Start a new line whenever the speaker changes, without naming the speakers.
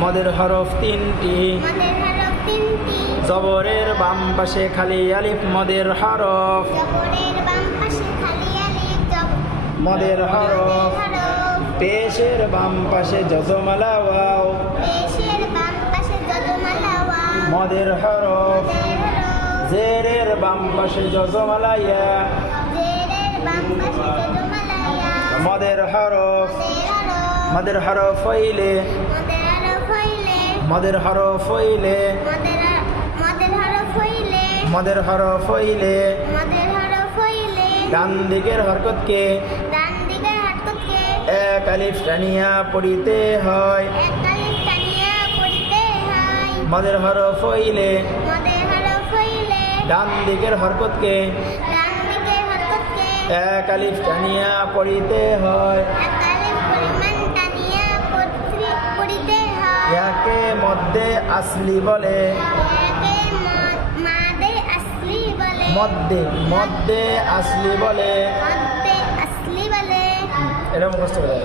মদের হরফ তিনটি। জবরের বাম পাশে খালি আলিফ মদের হরফ। মদের হরফ। পেশের বাম পাশে যজমালা ওয়াও। মদের হরফ। জেরের বাম পাশে যজমালা ইয়া। মদের হরফ।
মদের হরফ।
হইলে
মদের হরফ হইলে।
মদের হরফ হইলে।
হরফ হইলে।
ডান দিকের হরকতকে এক আলিফ টানিয়া পড়িতে হয়। মদের হরফ হইলে।
মদের
ডান দিকের হরকতকে এক আলিফ টানিয়া পড়িতে হয়।
মাদে আসলি বলে।
মধ্যে মধ্যে আসলি বলে।
মধ্যে আসলি বলে।
এটা মুখস্থ করে